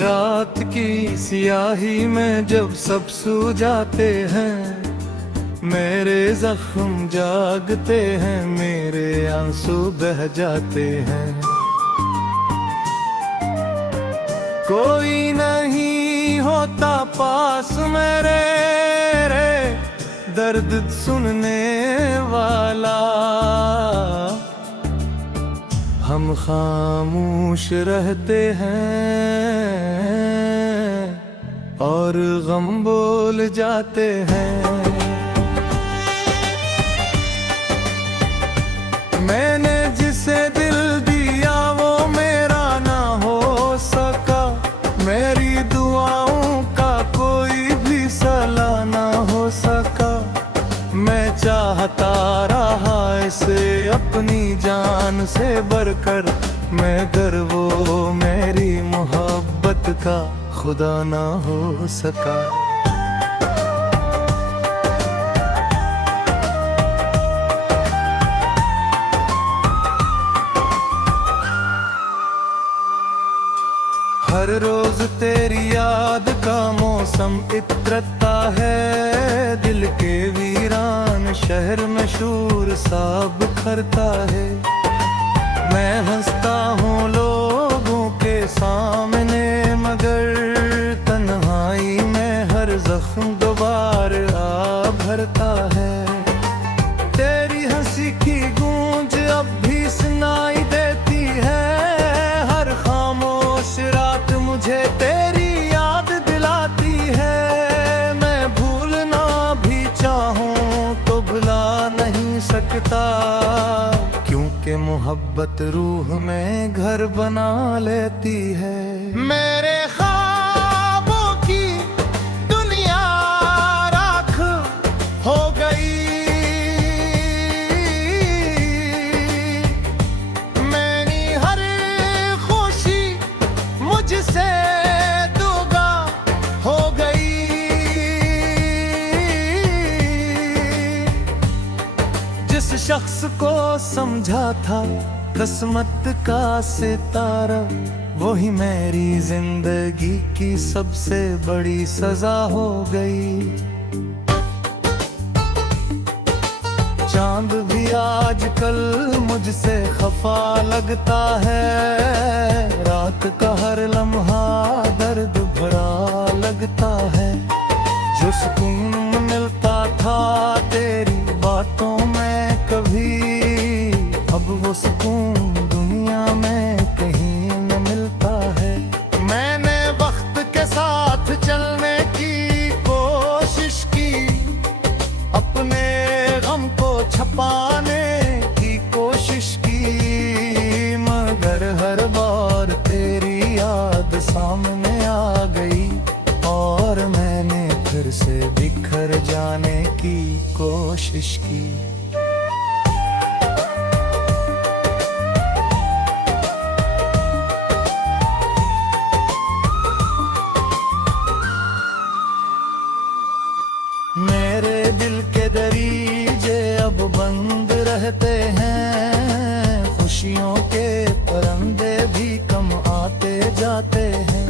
रात की सियाही में जब सब सो जाते हैं, मेरे जख्म जागते हैं, मेरे आंसू बह जाते हैं। कोई नहीं होता पास मेरे रे दर्द सुनने वाला, हम खामोश रहते हैं और गम बोल जाते हैं। मैंने जिसे दिल दिया वो मेरा ना हो सका, मेरी दुआओं का कोई भी सला ना हो सका। मैं चाहता रहा इसे अपनी जान से बढ़कर, मगर वो मेरी मोहब्बत का खुदा ना हो सका। हर रोज तेरी याद का मौसम इतरता है, दिल के वीरान शहर में शूर सा बिखरता है। मैं हंसता हूँ लोगों के सामने, मगर तन्हाई में हर जख्म दोबारा भरता है। तेरी हंसी की गूंज अब भी सुनाई देती है, हर खामोश रात मुझे तेरी याद दिलाती है। मैं भूलना भी चाहूं तो भुला नहीं सकता, क्योंकि मोहब्बत रूह में घर बना लेती है। मेरे ख्वाबों की दुनिया राख हो गई, मेरी हर खुशी मुझसे दूगा हो गई। जिस शख्स को समझा था किस्मत का सितारा, वही मेरी जिंदगी की सबसे बड़ी सजा हो गई। चांद भी आजकल मुझसे खफा लगता है, रात का हर लम्हा दर्द भरा लगता है। जो सुकून मिलता था तेरी बातों में कभी, अब वो सुकून दुनिया में कहीं न मिलता है। मैंने वक्त के साथ चलने की कोशिश की, अपने गम को छुपाने की कोशिश की, मगर हर बार तेरी याद सामने आ गई और मैंने फिर से बिखर जाने की कोशिश की। मेरे दिल के दरीजे अब बंद रहते हैं, खुशियों के परंदे भी कम आते जाते हैं।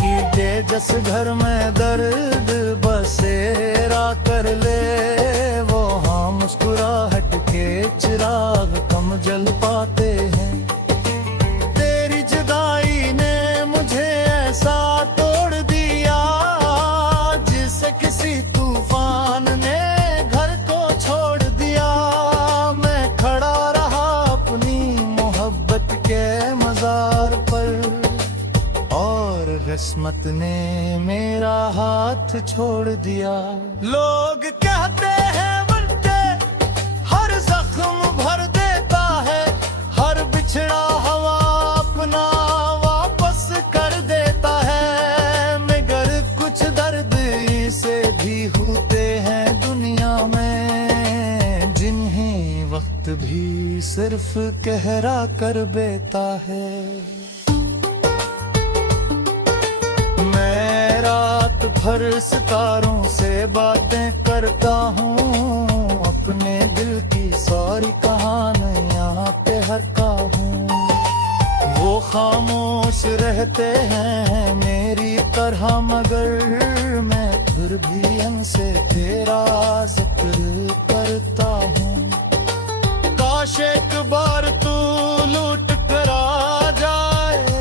कीड़े जस घर में दर्द बसेरा कर ले, वो हाँ मुस्कुराहट के चिराग कम जल पाते हैं। तेरी जुदाई ने मुझे ऐसा तोड़ दिया, जिसे किसी तूफान ने घर को छोड़ दिया। मैं खड़ा रहा अपनी मोहब्बत के मजार पर, और किस्मत ने मेरा हाथ छोड़ दिया। लोग कहते हैं उल्टे हर जख्म भर देता है, हर बिछड़ा हवा अपना वापस कर देता है। मगर कुछ दर्द से भी होते हैं दुनिया में, जिन्हें वक्त भी सिर्फ कहरा कर देता है। मैं रात भर सितारों से बातें करता हूँ, अपने दिल की सारी कहानियाँ पे हरता हूँ। वो खामोश रह कहते हैं मेरी तरह, मगर मैं फिर भी उनसे तेरा जिक्र करता हूँ। काश एक बार तू लूट कर आ जाए,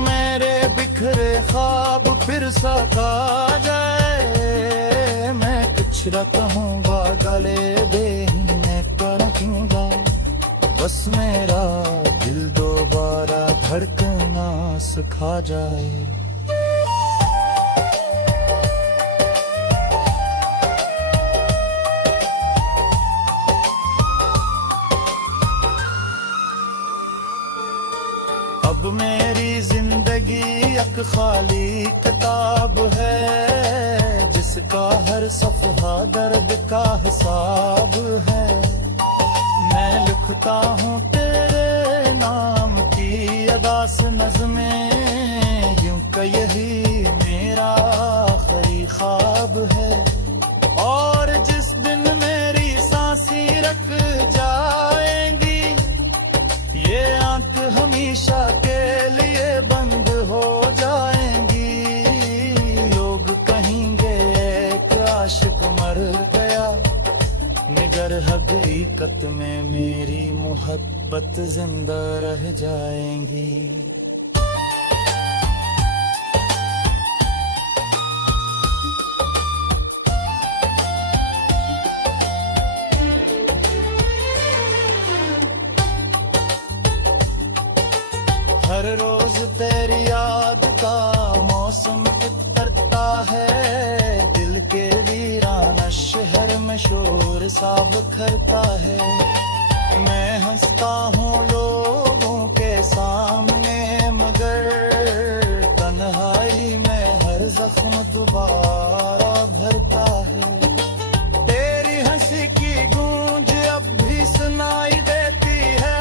मेरे बिखरे ख्वाब फिर सका जाए। मैं कुछ कहूँगा गले बेहीने करूँगा, बस मेरा दिल दोबारा धड़कना सिखा जाए। अब मेरी जिंदगी एक खाली किताब है, जिसका हर सफ़हा दर्द का हिसाब है। मैं लिखता हूँ तेरे नाम की अदा से नज़्में, यूं कि यही मेरा आखिरी ख्वाब है। और जिस दिन मेरी सांसें रुक जाएंगी, ये आंख हमेशा के लिए बंद हो जाएंगी। लोग कहेंगे एक आशिक मर गया, मगर हकीकत में मेरी मोहब्बत जिंदा रह जाएंगी। हर रोज तेरी याद का मौसम उतरता है, दिल के वीराना शहर में शोर सा बिखरता है। मैं हंसता हूँ लोगों के सामने, मगर तन्हाई में हर जख्म दोबारा भरता है। तेरी हंसी की गूंज अब भी सुनाई देती है,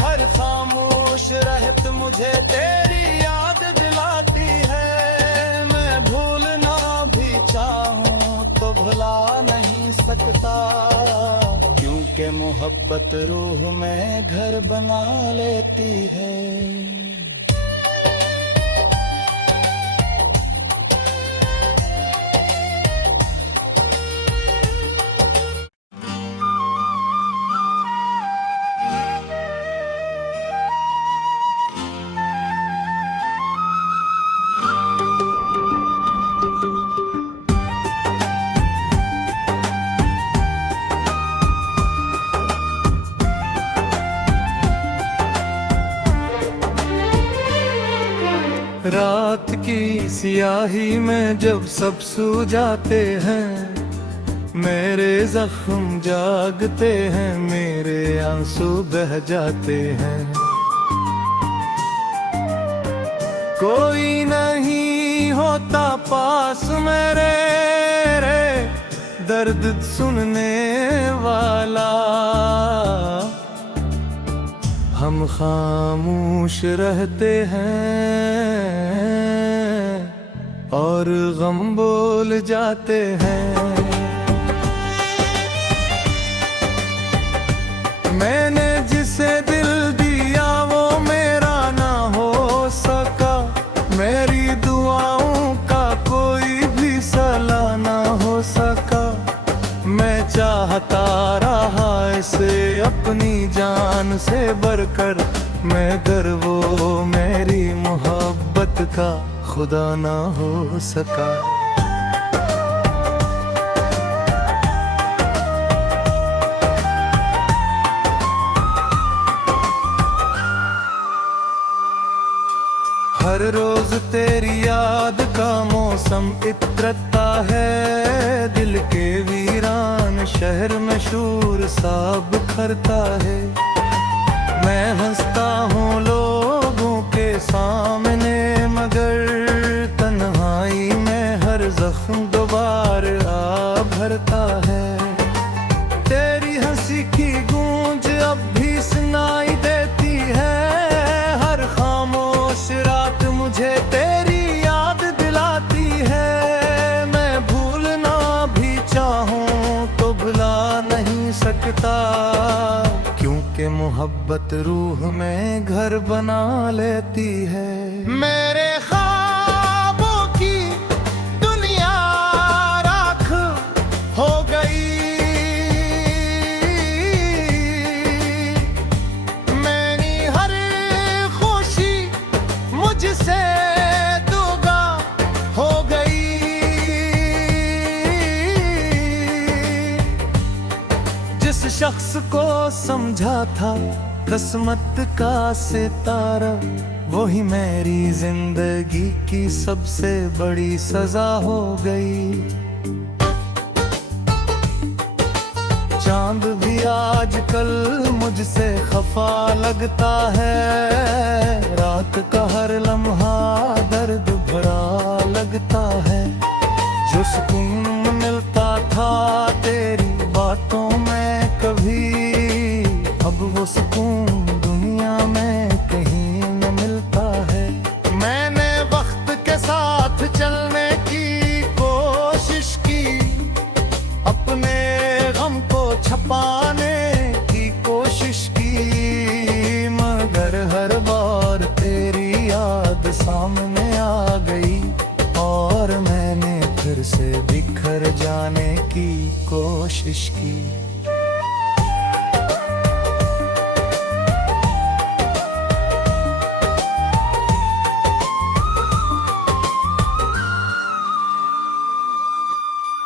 हर खामोश रहत मुझे तेरी याद दिलाती है। मैं भूलना भी चाहूँ तो भुला नहीं सकता, क्योंकि मोहब्बत रूह में घर बना लेती है। रात की सियाही में जब सब सो जाते हैं, मेरे जख्म जागते हैं, मेरे आंसू बह जाते हैं। कोई नहीं होता पास मेरे रे, दर्द सुनने वाला। हम खामोश रहते हैं और गम बोल जाते हैं। मैंने जिसे दिल दिया वो मेरा ना हो सका, मेरी दुआओं का कोई भी सला ना हो सका। मैं चाहता रहा इसे अपनी जान से बढ़कर, मगर वो मेरी मोहब्बत का खुदा ना हो सका। हर रोज तेरी याद का मौसम इतरता है, दिल के वीरान शहर में शूर सा बिखरता है। मैं हंसता हूँ लोगों के सामने, मगर तन्हाई में हर जख्म दोबारा भरता है। तेरी हंसी की गूंज अब भी सुनाई देती है, हर खामोश रात मुझे तेरी याद दिलाती है। मैं भूलना भी चाहूँ तो भुला नहीं सकता, क्योंकि के मोहब्बत रूह में घर बना लेती है। मेरे ख्वाबों की दुनिया राख हो गई, मेरी हर खुशी मुझसे दूगा हो गई। जिस शख्स को समझा था किस्मत का सितारा, वही मेरी जिंदगी की सबसे बड़ी सजा हो गई। चांद भी आजकल मुझसे खफा लगता है, रात का हर लम्हा दर्द भरा लगता है। जो सुकून मिलता था तेरी बातों में कभी, अब वो सुकून दुनिया में कहीं न मिलता है। मैंने वक्त के साथ चलने की कोशिश की, अपने गम को छुपाने की कोशिश की, मगर हर बार तेरी याद सामने आ गई और मैंने फिर से बिखर जाने की कोशिश की।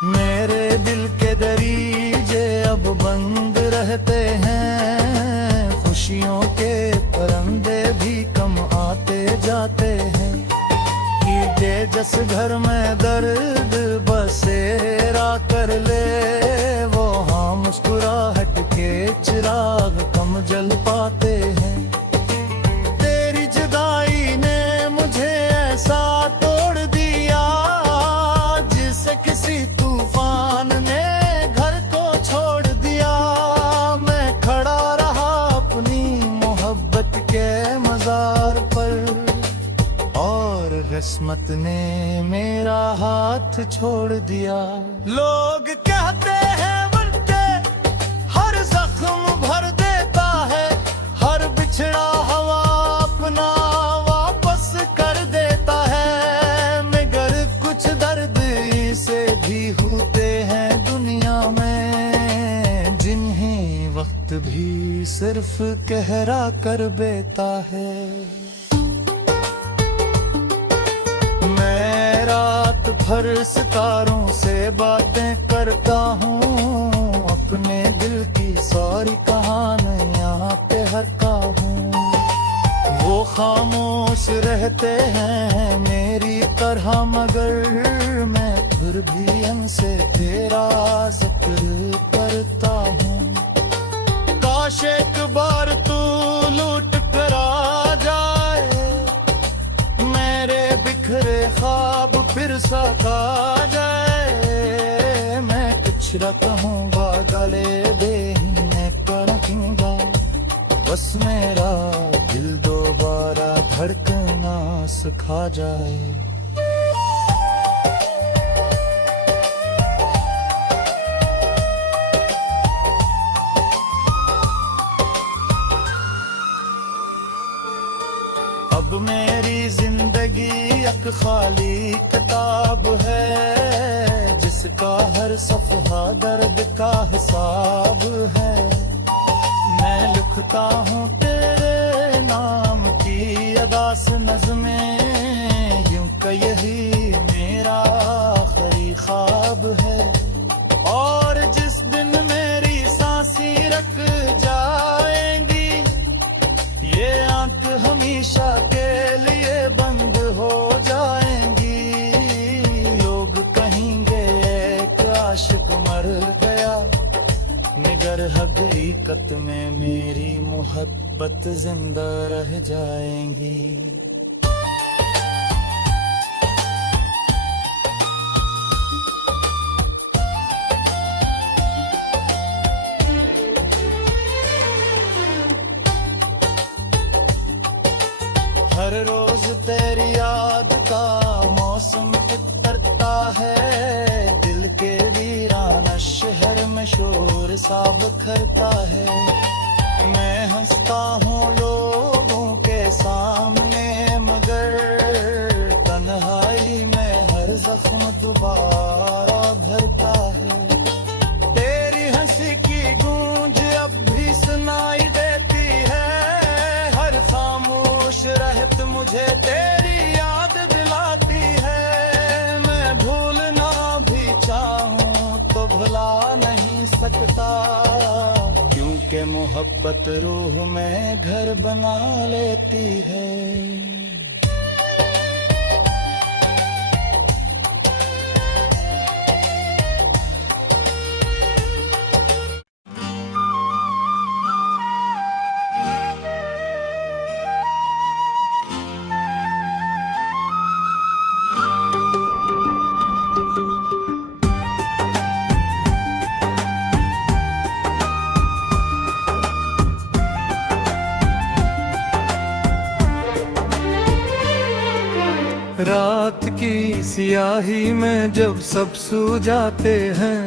मेरे दिल के दरीजे अब बंद रहते हैं, खुशियों के परंदे भी कम आते जाते हैं। कीड़े जस घर में दर्द बसेरा कर ले, वो हाँ मुस्कुराहट के चिराग कम जल पाते हैं। तेरी जुदाई ने मुझे ऐसा तोड़ दिया, जिसे किसी तूफान ने घर को छोड़ दिया। मैं खड़ा रहा अपनी मोहब्बत के मजार पर, और किस्मत ने मेरा हाथ छोड़ दिया। लोग कहते हैं बनते हर जख्म भर देता है, हर बिछड़ा हवा अपना वापस कर देता है। मगर कुछ दर्द से भी होते हैं दुनिया में, जिन्हें वक्त भी सिर्फ कहरा कर देता है। मैं रात भर सितारों से बातें करता हूँ, अपने दिल की सारी कहानियाँ पे हरता हूँ। वो खामोश रहते हैं मेरी तरह, मगर मैं फिर भी उनसे तेरा जिक्र करता हूँ। काश एक बार तू लूट कर आ जाए, मेरे बिखरे ख्वाब फिर सका जाए। मैं कुछ न कहूँगा, गले देने पर रखूँगा, बस मेरा दिल दोबारा धड़कना सिखा जाए। अब मेरी जिंदगी एक खाली किताब है, जिसका हर सफ़हा दर्द का हिसाब है। मैं लिखता हूँ तेरे नाम की अदा से नज़्में, यूं कि यही मेरा आखिरी ख्वाब है। और जिस दिन मेरी सांसें रुक जाएंगी, ये आंख हमेशा के लिए बंद हो जाएंगी। लोग कहेंगे एक आशिक मर गया, मगर हकीकत में मेरी मोहब्बत जिंदा रह जाएंगी। हर रोज तेरी याद का मौसम उतरता है, दिल के वीराना शहर में शोर सा बिखरता है। मैं हंसता हूँ लोगों के सामने, मगर तन्हाई में हर जख्म दोबारा भरता है। तेरी हंसी की गूंज अब भी सुनाई देती है, हर खामोश रहत मुझे तेरी याद दिलाती है। मैं भूलना भी चाहूं तो भुला नहीं सकता, क्योंकि मोहब्बत रूह में घर बना लेती है। रात की सियाही में जब सब सो जाते हैं,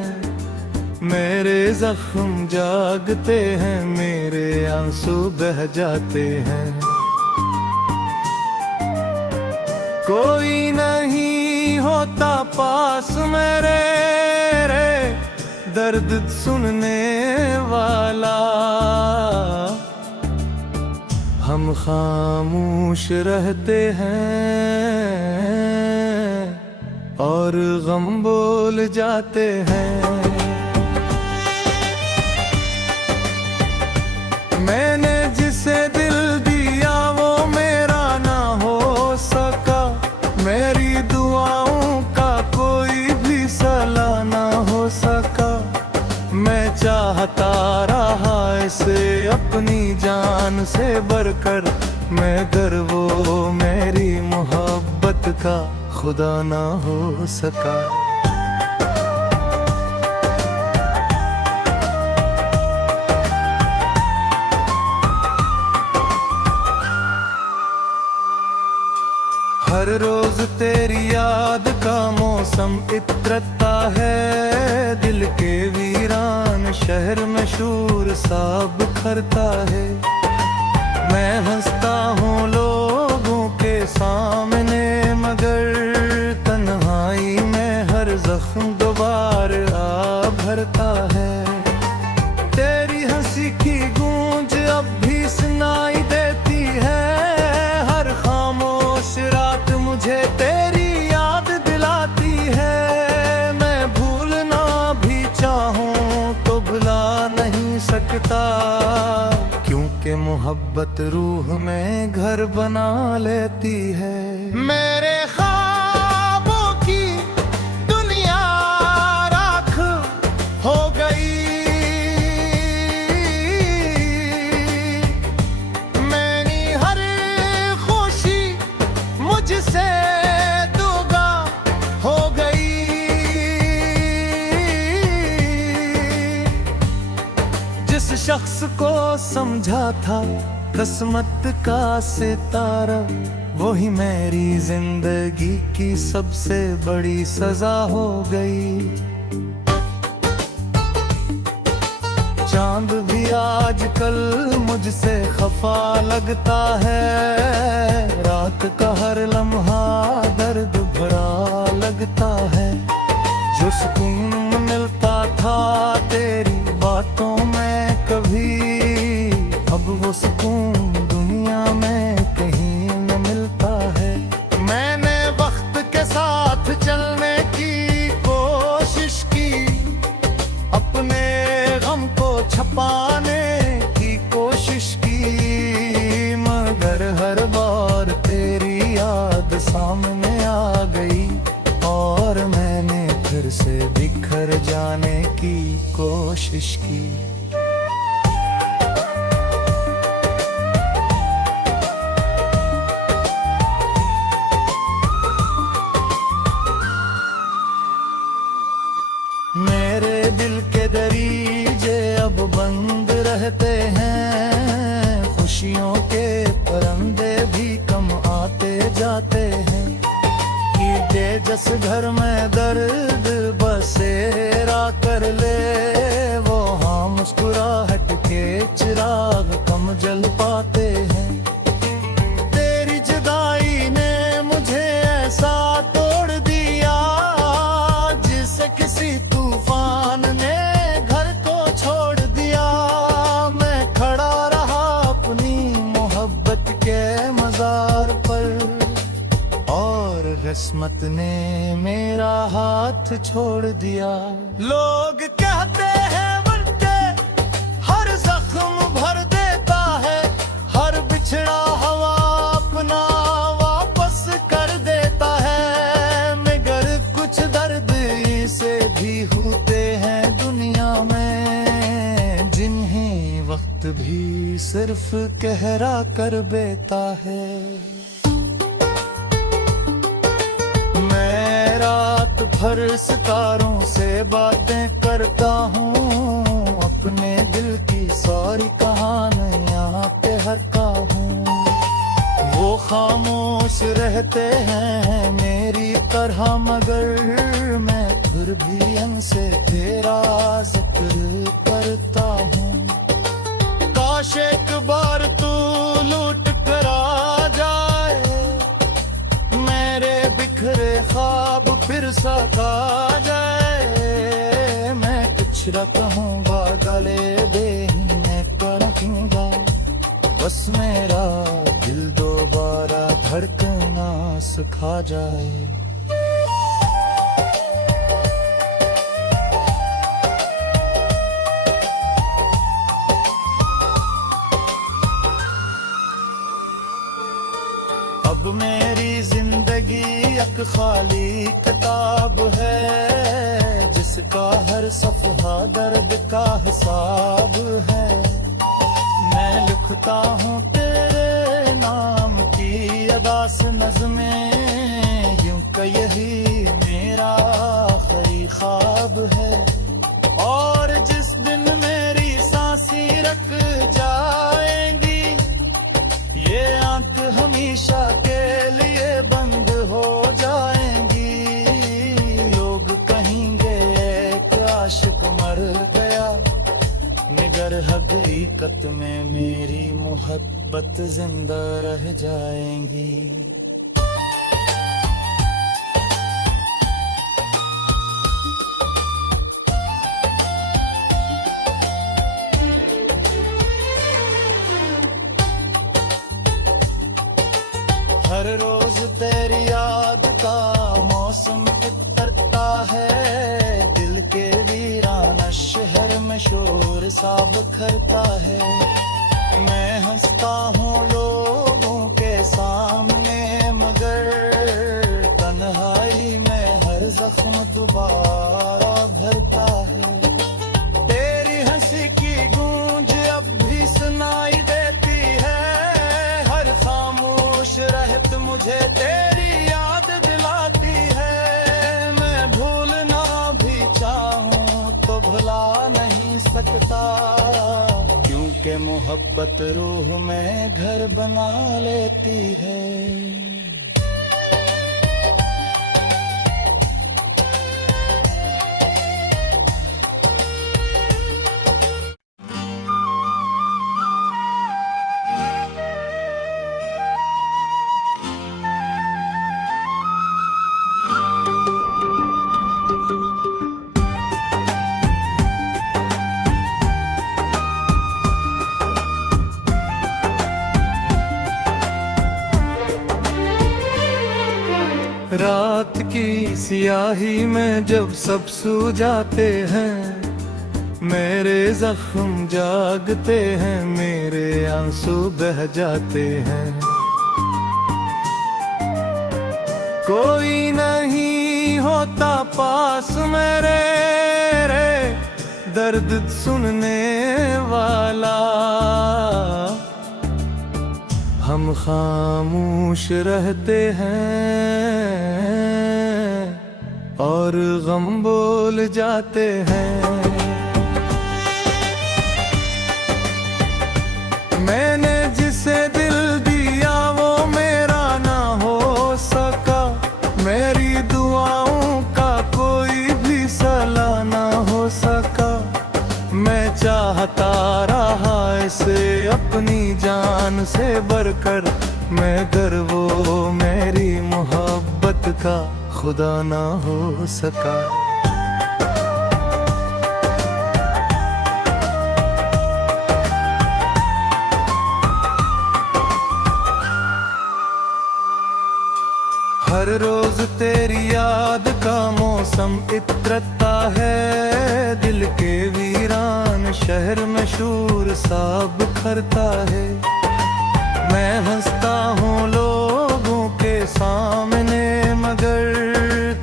मेरे जख्म जागते हैं, मेरे आंसू बह जाते हैं। कोई नहीं होता पास मेरे रे दर्द सुनने वाला, हम खामोश रहते हैं और गम बोल जाते हैं। मैंने जिसे दिल दिया वो मेरा ना हो सका, मेरी दुआओं का कोई भी सला ना हो सका। मैं चाहता रहा इसे अपनी जान से बढ़कर, मगर वो मेरी मोहब्बत का खुदा ना हो सका। हर रोज तेरी याद का मौसम इतरता है, दिल के वीरान शहर में शूर सा बिखरता है। मैं हंसता हूँ लोगों के सामने, मगर तन्हाई में हर जख्म दोबारा भरता है। तेरी हंसी की गूंज अब भी सुनाई देती है, हर खामोश रात मुझे तेरी याद दिलाती है। मैं भूलना भी चाहूं तो भुला नहीं सकता, क्योंकि मोहब्बत रूह में घर बना लेती है। मेरे ख्वाबों की दुनिया राख हो गई, मेरी हर खुशी मुझसे दूगा हो गई। जिस शख्स को समझा था किस्मत का सितारा, वही मेरी जिंदगी की सबसे बड़ी सजा हो गई। चांद भी आजकल मुझसे खफा लगता है, रात का हर लम्हा दर्द भरा लगता है। जो सुकून मिलता था तेरी बातों में कभी, अब वो सुकून दुनिया में कहीं न मिलता है। मैंने वक्त के साथ चलने की कोशिश की, अपने गम को छुपाने की कोशिश की, मगर हर बार तेरी याद सामने आ गई और मैंने फिर से बिखर जाने की कोशिश की। मेरे दिल के दरीजे अब बंद रहते हैं, खुशियों के परंदे भी कम आते जाते हैं। ईदे जस घर में दर्द बसेरा कर ले, वो हाँ मुस्कुराहट के चिराग किस्मत ने मेरा हाथ छोड़ दिया। लोग कहते हैं उल्टे हर जख्म भर देता है, हर बिछड़ा हवा अपना वापस कर देता है। मगर कुछ दर्द से भी होते हैं दुनिया में, जिन्हें वक्त भी सिर्फ कहरा कर देता है। मैं रात भर सितारों से बातें करता हूँ, अपने दिल की सारी कहानियाँ कहता हूँ। वो खामोश रहते हैं मेरी तरह, मगर मैं फिर भी उनसे तेरा जिक्र करता हूँ। काश एक बार तू लूट कर आ जाए, मेरे बिखरे ख्वाब फिर सका जाए। मैं कुछ रखूंगा गले देने पर रखूंगा, बस मेरा दिल दोबारा धड़कना सिखा जाए। अब मेरी जिंदगी एक खाली किताब है, जिसका हर सफ़हा दर्द का हिसाब है। मैं लिखता हूँ तेरे नाम की अदा से नज़्में, यूं कि यही मेरा आखिरी ख्वाब है। और जिस दिन मेरी सांसें रुक जाएंगी, ये आंख हमेशा के लिए बंद हो जाएंगी। लोग कहेंगे एक आशिक मर गया, मगर हकीकत में मेरी मोहब्बत जिंदा रह जाएंगी। हर रोज तेरी याद का मौसम उतरता है, दिल के वीराना शहर में शोर सा बिखरता है। मैं हंसता हूँ लोगों के सामने, मगर तन्हाई में हर जख्म दोबारा भरता है। तेरी हंसी की गूंज अब भी सुनाई देती है, हर खामोश रहत मुझे तेरी याद दिलाती है। मैं भूलना भी चाहूँ तो भुला नहीं सकता, क्योंकि मोहब्बत रूह में घर बना लेती है। रात की सियाही में जब सब सो जाते हैं, मेरे जख्म जागते हैं, मेरे आंसू बह जाते हैं। कोई नहीं होता पास मेरे रे, दर्द सुनने वाला। हम खामोश रहते हैं और गम बोल जाते हैं। मैंने जिसे दिल दिया वो मेरा ना हो सका, मेरी दुआओं का कोई भी सला ना हो सका। मैं चाहता रहा इसे अपनी जान से बढ़कर, मगर वो मेरी मोहब्बत का खुदा ना हो सका। हर रोज मौसम इत्रता है, दिल के वीरान शहर में शूर सा बिखरता है। मैं हंसता हूँ लोगों के सामने, मगर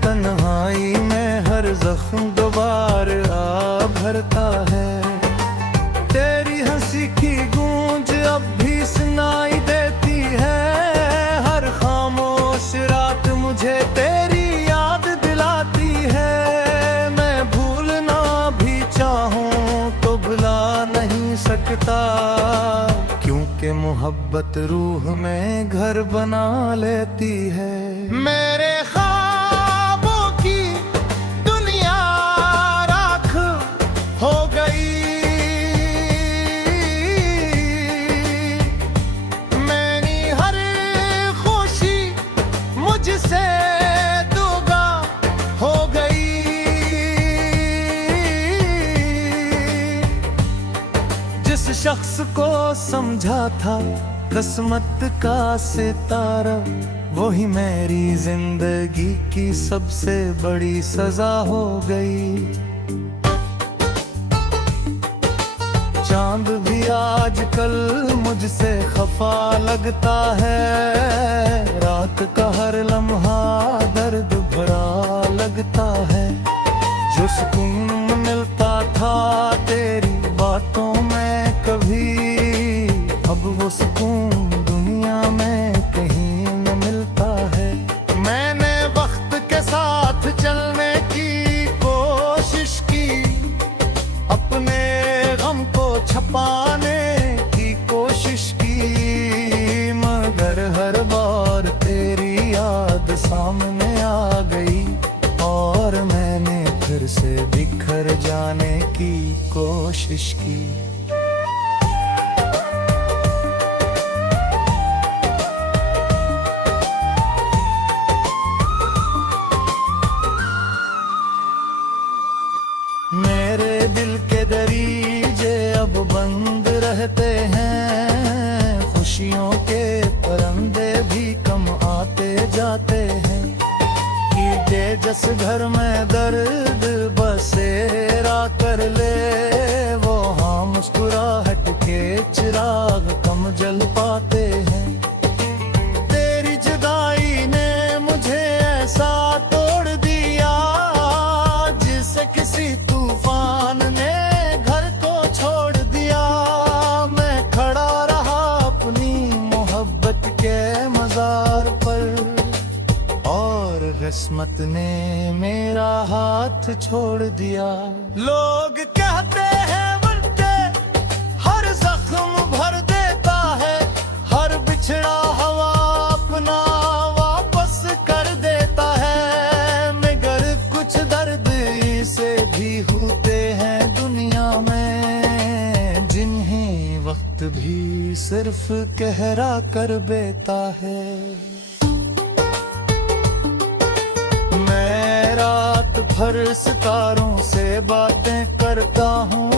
तन्हाई में हर जख्म दोबारा भरता है। तेरी हंसी की गूंज अब भी सुनाई देती है, हर खामोश रात मुझे तेरी याद दिलाती है। मैं भूलना भी चाहूं तो भुला नहीं सकता, क्योंकि मोहब्बत रूह में घर बना लेती है। मेरे ख्वाबों की दुनिया राख हो गई, मेरी हर खुशी मुझसे दूगा हो गई। जिस शख्स को समझा था किस्मत का सितारा, वही मेरी जिंदगी की सबसे बड़ी सजा हो गई। चांद भी आजकल मुझसे खफा लगता है, रात का हर लम्हा दर्द भरा लगता है। जो सुकून मिलता था तेरी बातों में कभी, अब वो सुकून दुनिया में कहीं न मिलता है। मैंने वक्त के साथ चलने की कोशिश की, अपने गम को छुपाने की कोशिश की, मगर हर बार तेरी याद सामने आ गई और मैंने फिर से बिखर जाने की कोशिश की। मेरे दिल के दरीजे अब बंद रहते हैं, खुशियों के परंदे भी कम आते जाते हैं। कीड़े जस घर में दर्द बसेरा कर ले, वो हाँ मुस्कुराहट के चिराग कम जल पाते हैं। तेरी जुदाई ने मुझे ऐसा तोड़ दिया, जिसे किसी तूफान ने घर को छोड़ दिया। मैं खड़ा रहा अपनी मोहब्बत के मजार पर, और किस्मत ने मेरा हाथ छोड़ दिया। लोग कहते हैं उल्टे हर जख्म भर देता है, हर बिछड़ा हवा अपना वापस कर देता है। मगर कुछ दर्द से भी होते हैं दुनिया में, जिन्हें वक्त भी सिर्फ कहरा कर देता है। मैं रात भर सितारों से बातें करता हूँ,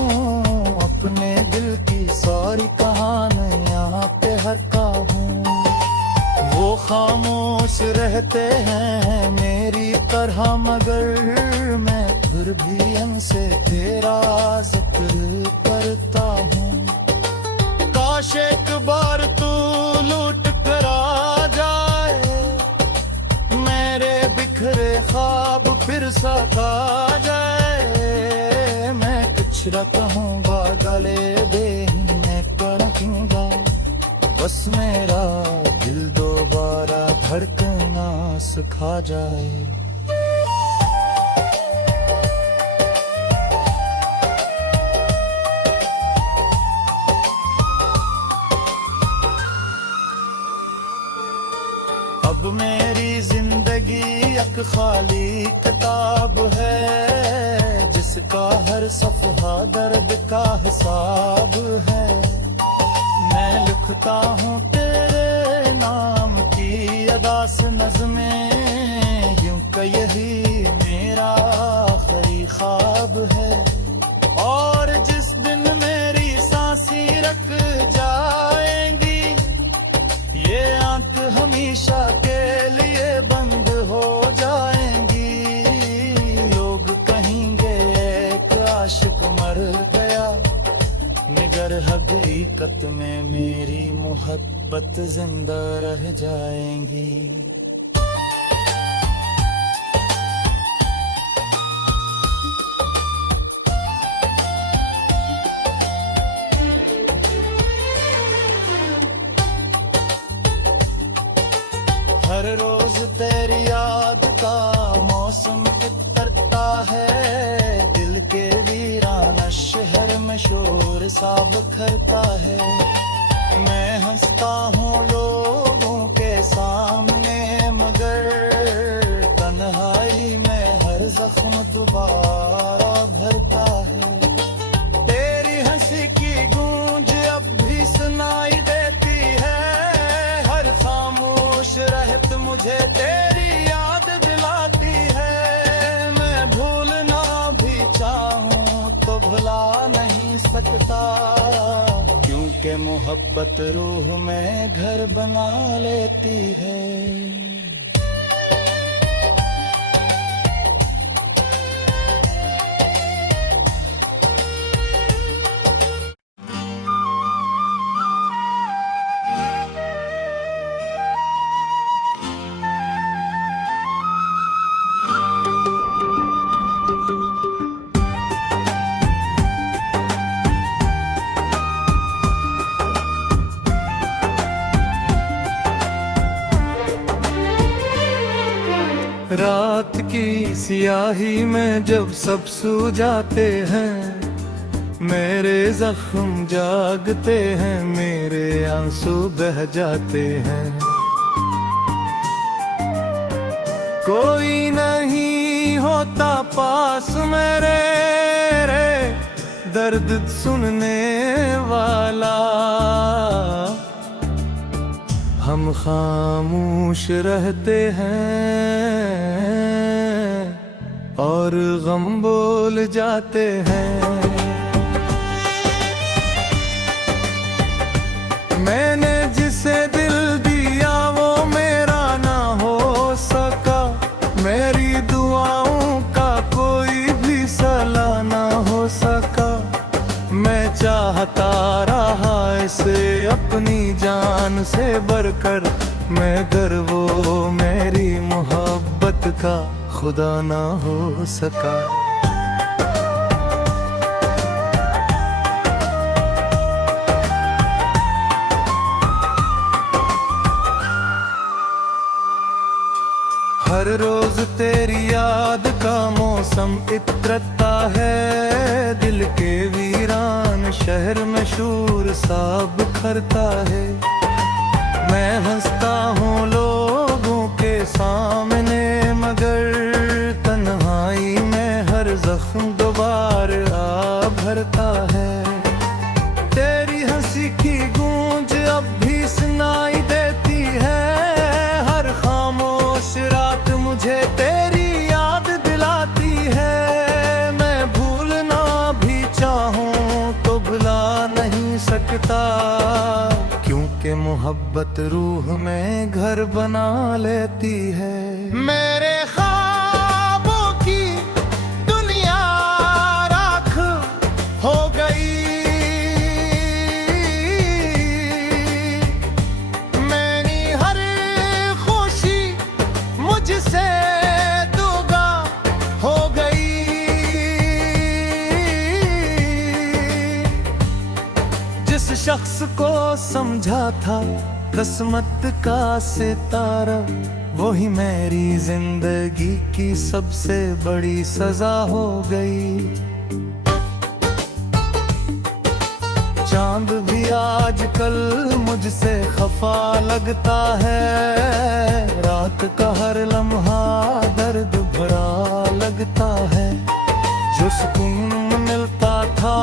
अपने दिल की सारी कहानियाँ पे हरता हूँ। वो खामोश रहते हैं मेरी तरह, मगर मैं फिर भी उनसे तेरा जिक्र करता हूँ। काश एक बार तू लूट कर आ जाए, मेरे बिखरे ख्वाब फिर सका जाए। मैं कुछ न कहूँगा, गले देने कर रखूँगा, बस मेरा दिल दोबारा धड़कना सिखा जाए। अब मेरी जिंदगी एक खाली किताब है, जिसका हर सफ़हा दर्द का हिसाब है। मैं लिखता हूँ तेरे नाम की अदा से नज़्में, यूं कि यही मेरा आखिरी ख्वाब है। और जिस दिन मेरी सांसें रुक जाएंगी, ये आंख हमेशा के लिए बंद हो जाएंगी। पर हकीकत में मेरी मोहब्बत जिंदा रह जाएंगी। हर रोज तेरी याद का मौसम उतरता है, दिल के वीराना शहर में शोर सा बिखरता है। मैं हंसता हूँ लोगों के सामने, मगर तन्हाई में हर जख्म दोबारा भरता है। तेरी हंसी की गूंज अब भी सुनाई देती है, हर खामोश रहत मुझे तेरी याद दिलाती है। मैं भूलना भी चाहूं तो भुला नहीं सकता, क्योंकि मोहब्बत रूह में घर बना लेती है। रात की सियाही में जब सब सो जाते हैं, मेरे जख्म जागते हैं, मेरे आंसू बह जाते हैं। कोई नहीं होता पास मेरे रे दर्द सुनने वाला, हम खामोश रहते हैं और गम बोल जाते हैं। मैंने जिसे दिल दिया वो मेरा ना हो सका, मेरी दुआओं का कोई भी सला ना हो सका। मैं चाहता रहा इसे अपनी जान से बढ़कर, मगर वो मेरी मोहब्बत का खुदा ना हो सका। हर रोज तेरी याद का मौसम इतरता है, दिल के वीरान शहर में शूर सा बिखरता है। मैं हंसता हूँ लोगों के सामने, मगर तन्हाई में हर जख्म दोबारा भरता है। तेरी हंसी की गूंज अब भी सुनाई देती है, हर खामोश रात मुझे तेरी याद दिलाती है। मैं भूलना भी चाहूं तो भुला नहीं सकता, क्योंकि मोहब्बत रूह में घर बना लेती है। मेरे ख्वाबों की दुनिया राख हो गई, मेरी हर खुशी मुझसे दूगा हो गई। जिस शख्स को समझा था किस्मत का सितारा, वही मेरी जिंदगी की सबसे बड़ी सजा हो गई। चांद भी आजकल मुझसे खफा लगता है, रात का हर लम्हा दर्द भरा लगता है। जो सुकून मिलता था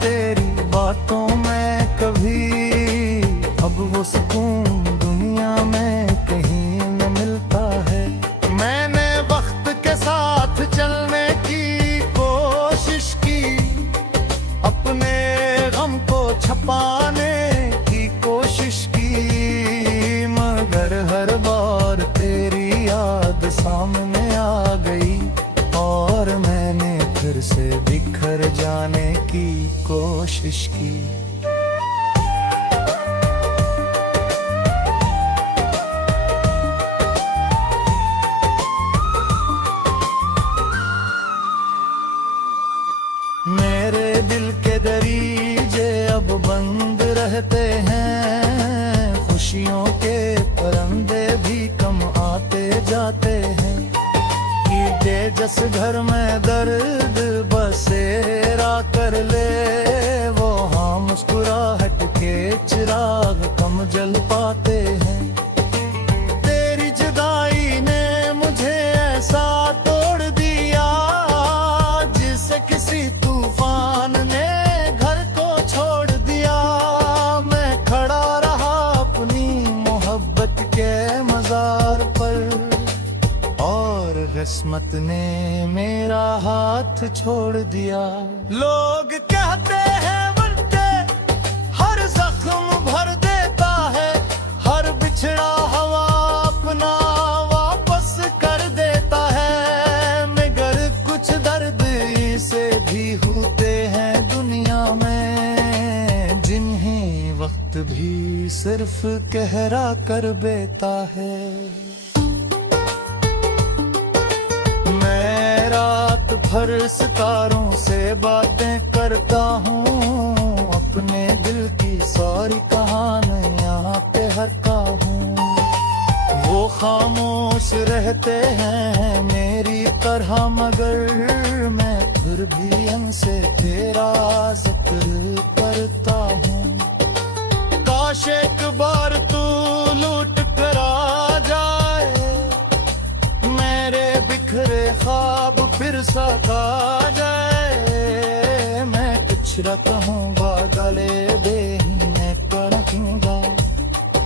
तेरी बातों में कभी, अब वो सुकून दुनिया में कहीं न मिलता है। मैंने वक्त के साथ चलने की कोशिश की, अपने गम को छुपाने की कोशिश की, मगर हर बार तेरी याद सामने आ गई और मैंने फिर से बिखर जाने की कोशिश की। जिस घर में दर्द बसेरा कर ले, वो हाँ मुस्कुराहट के चिराग कम जल पाते हैं। तेरी जुदाई ने मुझे ऐसा तोड़ दिया, जिसे किसी तूफान ने घर को छोड़ दिया। मैं खड़ा रहा अपनी मोहब्बत के मजार पर, और किस्मत ने मेरा हाथ छोड़ दिया। लोग कहते हैं उल्टे, हर जख्म भर देता है, हर बिछड़ा हवा अपना वापस कर देता है। मगर कुछ दर्द से भी होते हैं दुनिया में, जिन्हें वक्त भी सिर्फ कहरा कर देता है। मैं रात भर सितारों से बातें करता हूँ, अपने दिल की सारी कहानियाँ पे हरता हूँ। वो खामोश रहते हैं मेरी तरह, मगर मैं फिर भी उनसे तेरा जिक्र करता हूँ। काश एक बार तू लूट कर आ जाए, मेरे बिखरे ख्वाब फिर सका जाए। मैं कुछ कहूँगा गले देने करूँगा,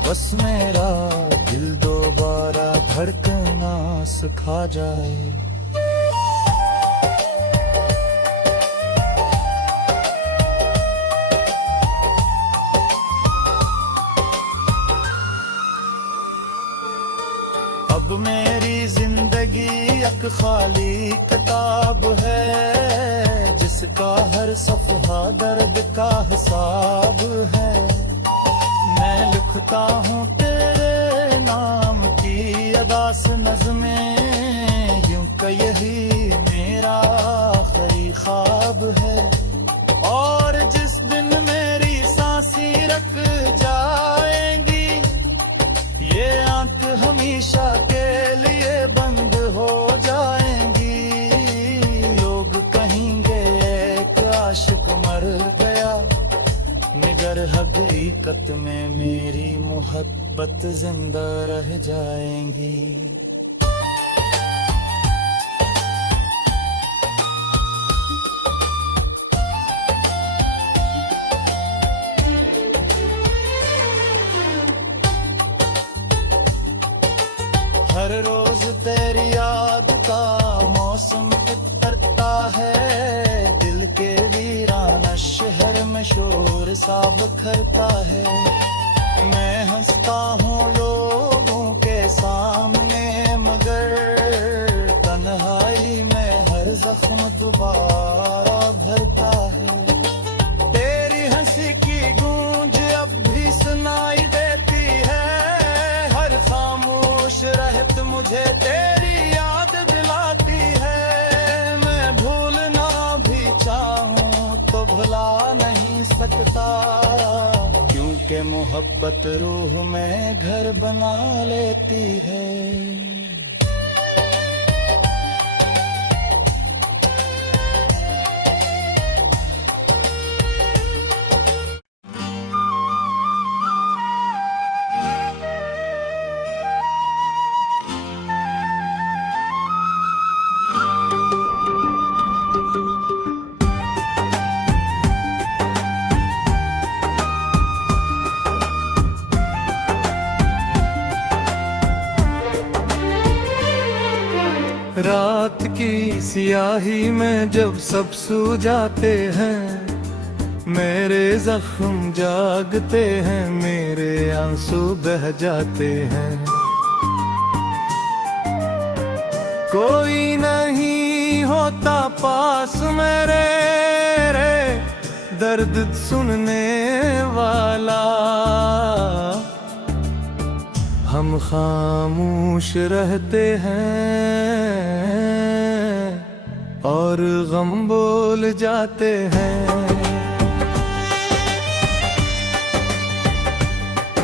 बस मेरा दिल दोबारा धड़कना सिखा जाए। अब मेरी जिंदगी एक खाली किताब है, जिसका हर सफ़हा दर्द का हिसाब है। मैं लिखता हूँ तेरे नाम की अदास नज़्में, यूं कि यही मेरा आखिरी ख्वाब है। और जिस दिन मेरी सांसें रुक जाएंगी, ये आंख हमेशा के लिए बंद हो जाएंगी। लोग कहेंगे एक आशिक मर गया, मगर हकीकत में मेरी मोहब्बत जिंदा रह जाएंगी। हर रोज तेरी याद का मौसम उतरता है, दिल के वीराना शहर में शोर सा बिखरता है। मैं हंसता हूँ लोगों के सामने, मगर तन्हाई में हर जख्म दोबारा भरता है। तेरी हंसी की गूंज अब भी सुनाई देती है, हर खामोश रहत मुझे तेरी याद दिलाती है। मैं भूलना भी चाहूँ तो भुला नहीं सकता, क्योंकि मोहब्बत रूह में घर बना लेती है। रात की सियाही में जब सब सो जाते हैं, मेरे जख्म जागते हैं, मेरे आंसू बह जाते हैं। कोई नहीं होता पास मेरे रे, दर्द सुनने वाला। हम खामोश रहते हैं और गम बोल जाते हैं।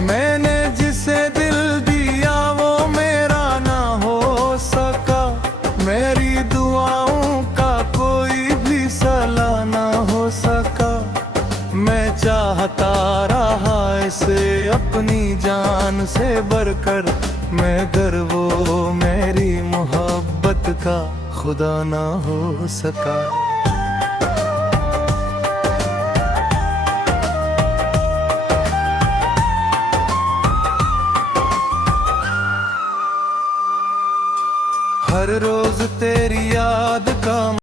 मैंने जिसे दिल दिया वो मेरा ना हो सका, मेरी दुआ से बढ़कर मैं गर वो मेरी मोहब्बत का खुदा ना हो सका।